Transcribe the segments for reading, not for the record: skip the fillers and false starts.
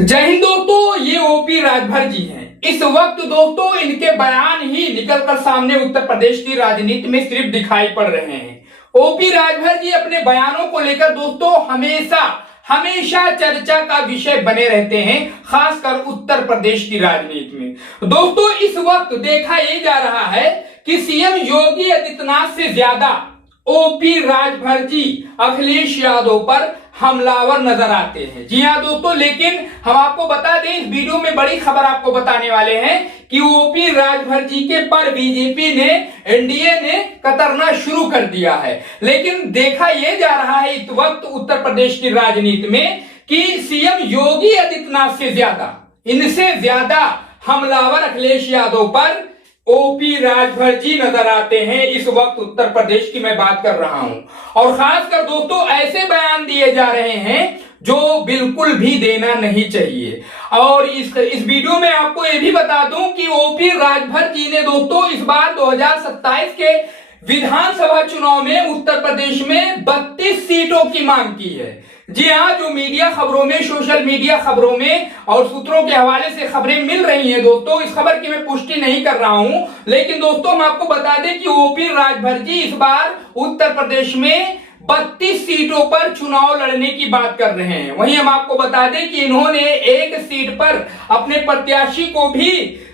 जय हिंद दोस्तों, ये ओपी राजभर जी हैं। इस वक्त दोस्तों इनके बयान ही निकलकर सामने उत्तर प्रदेश की राजनीति में सिर्फ दिखाई पड़ रहे हैं। ओपी राजभर जी अपने बयानों को लेकर दोस्तों हमेशा चर्चा का विषय बने रहते हैं, खासकर उत्तर प्रदेश की राजनीति में। दोस्तों इस वक्त देखा यही जा रहा है कि सीएम योगी आदित्यनाथ से ज्यादा ओपी राजभर जी अखिलेश यादव पर हमलावर नजर आते हैं। जी हां दोस्तों, लेकिन हम आपको बता दें, इस वीडियो में बड़ी खबर आपको बताने वाले हैं कि ओपी राजभर जी के पर बीजेपी ने, एनडीए ने कतरना शुरू कर दिया है। लेकिन देखा यह जा रहा है इस वक्त उत्तर प्रदेश की राजनीति में कि सीएम योगी आदित्यनाथ से ज्यादा, इनसे ज्यादा हमलावर अखिलेश यादव पर ओपी राजभर जी नजर आते हैं। इस वक्त उत्तर प्रदेश की मैं बात कर रहा हूं, और खासकर दोस्तों ऐसे बयान दिए जा रहे हैं जो बिल्कुल भी देना नहीं चाहिए। और इस वीडियो में आपको यह भी बता दूं कि ओपी राजभर जी ने दोस्तों इस बार 2027 के विधानसभा चुनाव में उत्तर प्रदेश में 32 सीटों की मांग की है। जी हाँ, जो मीडिया खबरों में, सोशल मीडिया खबरों में और सूत्रों के हवाले से खबरें मिल रही हैं दोस्तों, इस खबर की मैं पुष्टि नहीं कर रहा हूं, लेकिन दोस्तों हम आपको बता दें कि ओपी राजभर जी इस बार उत्तर प्रदेश में 32 सीटों पर चुनाव लड़ने की बात कर रहे हैं। वहीं हम आपको बता दें कि इन्होंने एक सीट पर अपने प्रत्याशी को भी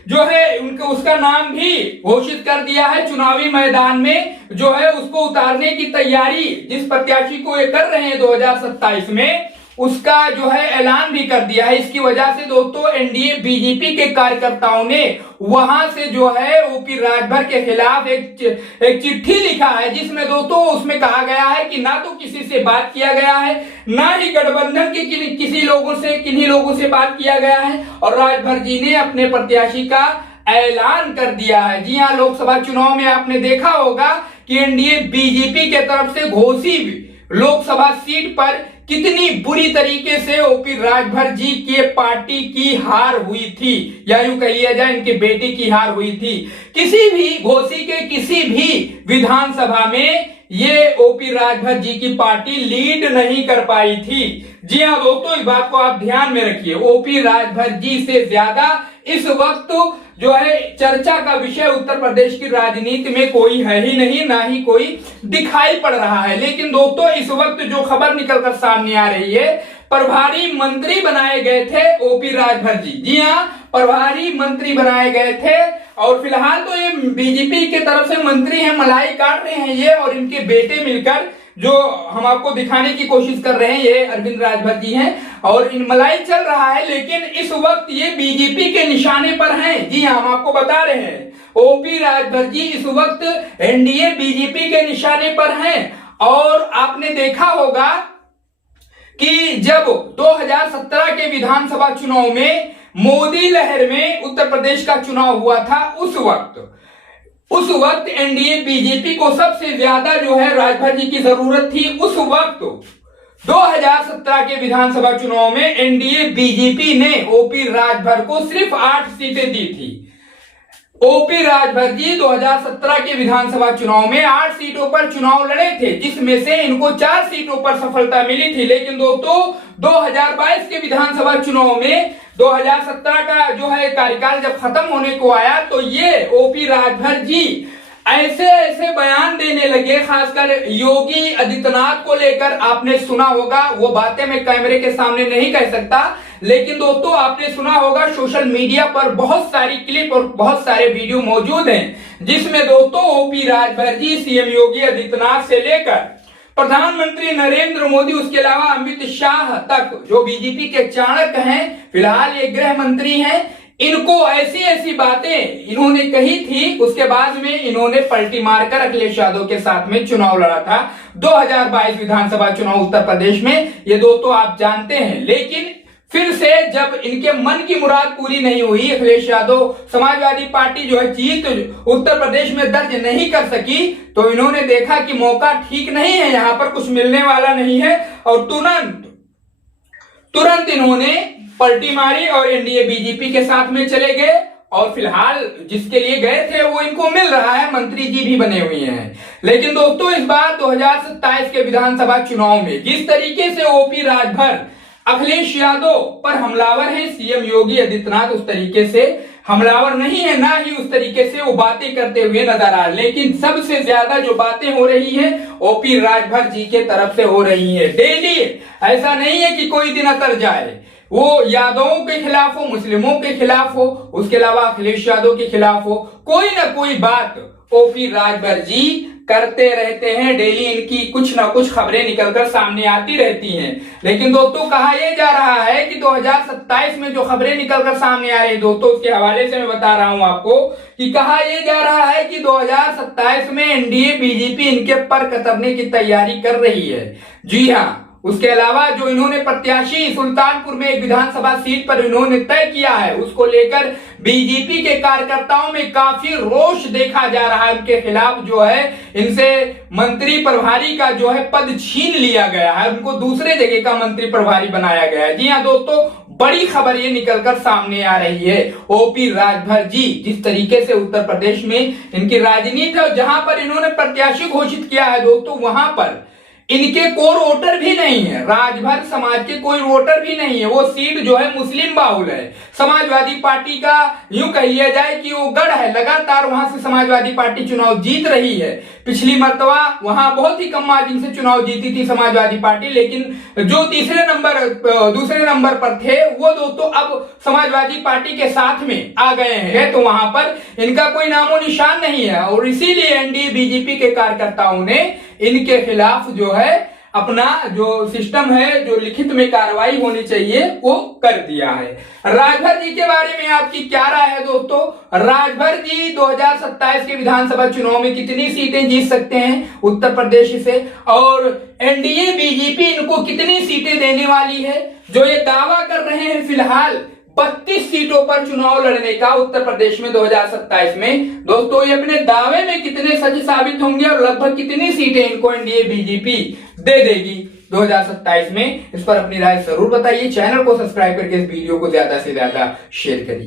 जो है उसका नाम भी घोषित कर दिया है। चुनावी मैदान में जो है उसको उतारने की तैयारी जिस प्रत्याशी को ये कर रहे हैं 2027 में, उसका जो है ऐलान भी कर दिया है। इसकी वजह से दोस्तों एनडीए बीजेपी के कार्यकर्ताओं ने वहां से जो है ओपी राजभर के खिलाफ एक चिट्ठी लिखा है, जिसमें दोस्तों उसमें कहा गया है कि ना तो किसी से बात किया गया है, ना ही गठबंधन के किन्हीं लोगों से बात किया गया है, और राजभर जी ने अपने प्रत्याशी का ऐलान कर दिया है। जी हाँ, लोकसभा चुनाव में आपने देखा होगा कि एनडीए बीजेपी के तरफ से घोषित लोकसभा सीट पर कितनी बुरी तरीके से ओपी राजभर जी के पार्टी की हार हुई थी, या यूं कह लिया जाए इनके बेटे की हार हुई थी। किसी भी घोषी के किसी भी विधानसभा में ये ओपी राजभर जी की पार्टी लीड नहीं कर पाई थी। जी हाँ दोस्तों, इस बात को आप ध्यान में रखिए। ओपी राजभर जी से ज्यादा इस वक्त जो है चर्चा का विषय उत्तर प्रदेश की राजनीति में कोई है ही नहीं, ना ही कोई दिखाई पड़ रहा है। लेकिन दोस्तों इस वक्त जो खबर निकलकर सामने आ रही है, प्रभारी मंत्री बनाए गए थे ओपी राजभर जी। जी हाँ, प्रभारी मंत्री बनाए गए थे, और फिलहाल तो ये बीजेपी के तरफ से मंत्री हैं, मलाई काट रहे हैं ये और इनके बेटे मिलकर, जो हम आपको दिखाने की कोशिश कर रहे हैं, ये अरविंद राजभर जी हैं और इन मलाई चल रहा है। लेकिन इस वक्त ये बीजेपी के निशाने पर हैं। जी हाँ, हम आपको बता रहे हैं ओपी राजभर जी इस वक्त एनडीए बीजेपी के निशाने पर हैं। और आपने देखा होगा कि जब 2017 के विधानसभा चुनाव में मोदी लहर में उत्तर प्रदेश का चुनाव हुआ था, उस वक्त एनडीए बीजेपी को सबसे ज्यादा जो है राजभर जी की जरूरत थी। उस वक्त 2017 के विधानसभा चुनाव में एनडीए बीजेपी ने ओपी राजभर को सिर्फ 8 सीटें दी थी। ओपी राजभर जी 2017 के विधानसभा चुनाव में 8 सीटों पर चुनाव लड़े थे, जिसमें से इनको 4 सीटों पर सफलता मिली थी। लेकिन दोस्तों 2022 के विधानसभा चुनाव में 2017 का जो है कार्यकाल जब खत्म होने को आया, तो ये ओपी राजभर जी ऐसे बयान देने लगे, खासकर योगी आदित्यनाथ को लेकर। आपने सुना होगा, वो बातें मैं कैमरे के सामने नहीं कह सकता, लेकिन दोस्तों आपने सुना होगा सोशल मीडिया पर बहुत सारी क्लिप और बहुत सारे वीडियो मौजूद हैं, जिसमें दोस्तों ओपी राजभर जी सीएम योगी आदित्यनाथ से लेकर प्रधानमंत्री नरेंद्र मोदी, उसके अलावा अमित शाह तक, जो बीजेपी के चाणक्य हैं, फिलहाल ये गृह मंत्री हैं, इनको ऐसी बातें इन्होंने कही थी। उसके बाद में इन्होंने पलटी मारकर अखिलेश यादव के साथ में चुनाव लड़ा था 2022 विधानसभा चुनाव उत्तर प्रदेश में, ये दोस्तों आप जानते हैं। लेकिन फिर से जब इनके मन की मुराद पूरी नहीं हुई, अखिलेश यादव समाजवादी पार्टी जो है जीत उत्तर प्रदेश में दर्ज नहीं कर सकी, तो इन्होंने देखा कि मौका ठीक नहीं है, यहां पर कुछ मिलने वाला नहीं है, और तुरंत इन्होंने पलटी मारी और एनडीए बीजेपी के साथ में चले गए। और फिलहाल जिसके लिए गए थे वो इनको मिल रहा है, मंत्री जी भी बने हुए हैं। लेकिन दोस्तों इस बार 2027 के विधानसभा चुनाव में जिस तरीके से ओपी राजभर अखिलेश यादव पर हमलावर है सीएम योगी आदित्यनाथ, उस तरीके से हमलावर नहीं है, ना ही उस तरीके से वो बातें करते हुए नजर आ रहे। लेकिन सबसे ज्यादा जो बातें हो रही है ओपी राजभर जी के तरफ से हो रही है डेली। ऐसा नहीं है कि कोई दिन अतर जाए, वो यादवों के खिलाफ हो, मुस्लिमों के खिलाफ हो, उसके अलावा अखिलेश यादव के खिलाफ हो, कोई ना कोई बात ओपी राजभर जी करते रहते हैं। डेली इनकी कुछ ना कुछ खबरें निकलकर सामने आती रहती हैं। लेकिन दोस्तों कहा यह जा रहा है कि 2027 में जो खबरें निकलकर सामने आ रही है दोस्तों, उसके हवाले से मैं बता रहा हूं आपको कि कहा यह जा रहा है कि 2027 में एनडीए बीजेपी इनके पर कतरने की तैयारी कर रही है। जी हाँ, उसके अलावा जो इन्होंने प्रत्याशी सुल्तानपुर में एक विधानसभा सीट पर इन्होंने तय किया है, उसको लेकर बीजेपी के कार्यकर्ताओं में काफी रोष देखा जा रहा है। उनके खिलाफ जो है इनसे मंत्री प्रभारी का जो है पद छीन लिया गया है, उनको दूसरे जगह का मंत्री प्रभारी बनाया गया है। जी हाँ दोस्तों, बड़ी खबर ये निकलकर सामने आ रही है। ओपी राजभर जी जिस तरीके से उत्तर प्रदेश में इनकी राजनीति है, जहां पर इन्होंने प्रत्याशी घोषित किया है दोस्तों, वहां पर इनके कोर वोटर भी नहीं है, राजभर समाज के कोई वोटर भी नहीं है। वो सीट जो है मुस्लिम बाहुल है। समाजवादी पार्टी का यूं कह लिया जाए कि वो गढ़ है, लगातार वहां से समाजवादी पार्टी चुनाव जीत रही है। पिछली मर्तबा वहां बहुत ही कम मार्जिन से चुनाव जीती थी समाजवादी पार्टी, लेकिन जो दूसरे नंबर पर थे वो दोस्तों अब समाजवादी पार्टी के साथ में आ गए हैं। तो वहां पर इनका कोई नामो निशान नहीं है और इसीलिए एनडीए बीजेपी के कार्यकर्ताओं ने इनके खिलाफ जो है अपना जो सिस्टम है, जो लिखित में कार्रवाई होनी चाहिए वो कर दिया है। राजभर जी के बारे में आपकी क्या राय है दोस्तों? राजभर जी 2027 के विधानसभा चुनाव में कितनी सीटें जीत सकते हैं उत्तर प्रदेश से, और एनडीए बीजेपी इनको कितनी सीटें देने वाली है? जो ये दावा कर रहे हैं फिलहाल 32 सीटों पर चुनाव लड़ने का उत्तर प्रदेश में 2027 में, दोस्तों ये अपने दावे में कितने सच साबित होंगे और लगभग कितनी सीटें इनको एनडीए बीजेपी दे देगी 2027 में? इस पर अपनी राय जरूर बताइए। चैनल को सब्सक्राइब करके इस वीडियो को ज्यादा से ज्यादा शेयर करिए।